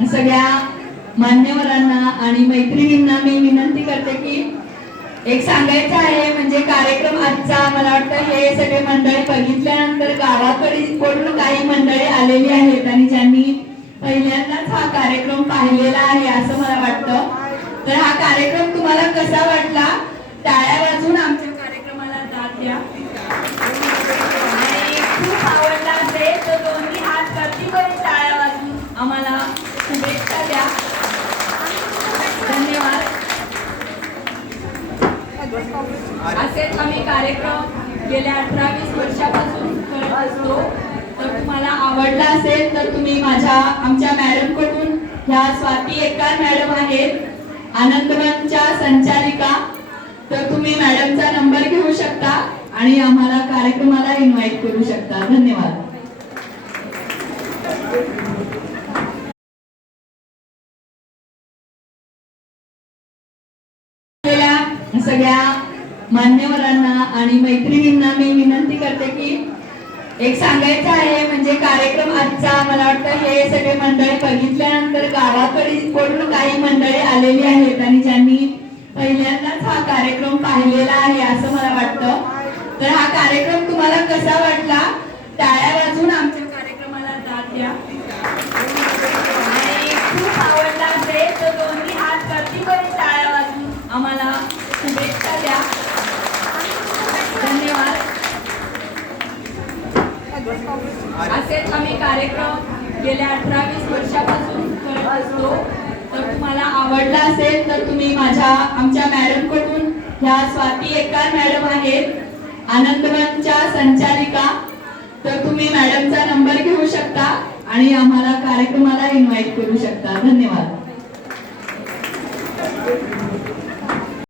सगळ्या मान्यवरांना आणि मैत्रिणींना मी विनंती करते की एक सांगायचं आहे म्हणजे कार्यक्रम आजचा मला वाटतं हे सगळे मंडळी बघितल्यानंतर गावाकडे कोण काही मंडळी आलेली आहेत आणि ज्यांनी पहिल्यांदाच हा कार्यक्रम पाहिलेला आहे असं मला वाटतं. तर हा कार्यक्रम तुम्हाला कसा वाटला? टाळ्या वाजून आमच्या कार्यक्रमाला दाद द्या आणि खूप आवडला असेल तर दोन्ही हात वरती करून टाळ्या वाजून आम्हाला शुभेच्छा द्या धन्यवाद असेच आम्ही कार्यक्रम गेल्या अठरा वीस वर्षापासून करत असतो. तर तुम्हाला आवडला असेल तर तुम्ही माझ्या आमच्या मॅडमकडून ह्या स्वाती एकार मॅडम आहेत आनंदवनच्या संचालिका. तर तुम्ही मॅडमचा नंबर घेऊ शकता आणि आम्हाला कार्यक्रमाला इन्व्हाइट करू शकता. धन्यवाद. सगळ्या मान्यवरांना आणि मैत्रिणींना मी विनंती करते की एक सांगायचं आहे म्हणजे कार्यक्रम आजचा मला वाटतं हे सगळे मंडळी बघितल्यानंतर गावाकडून काही मंडळी आलेली आहेत आणि ज्यांनी पहिल्यांदाच हा कार्यक्रम पाहिलेला आहे असं मला वाटतं. तर हा कार्यक्रम तुम्हाला कसा वाटला? टाळ्या वाजून आमच्या कार्यक्रमाला दाद द्या. खूप आवडला असेल तर दोन्ही हात वरती करून टाळ्या वाजून आम्हाला शुभेच्छा द्या धन्यवाद असेच आम्ही कार्यक्रम गेल्या अठरा वीस वर्षापासून करत असतो. तर तुम्हाला आवडला असेल तर तुम्ही माझ्या आमच्या मॅडमकडून ह्या स्वाती एकार मॅडम आहेत आनंदवनच्या संचालिका. तर तुम्ही मॅडमचा नंबर घेऊ शकता आणि आम्हाला कार्यक्रमाला इन्व्हाइट करू शकता. धन्यवाद.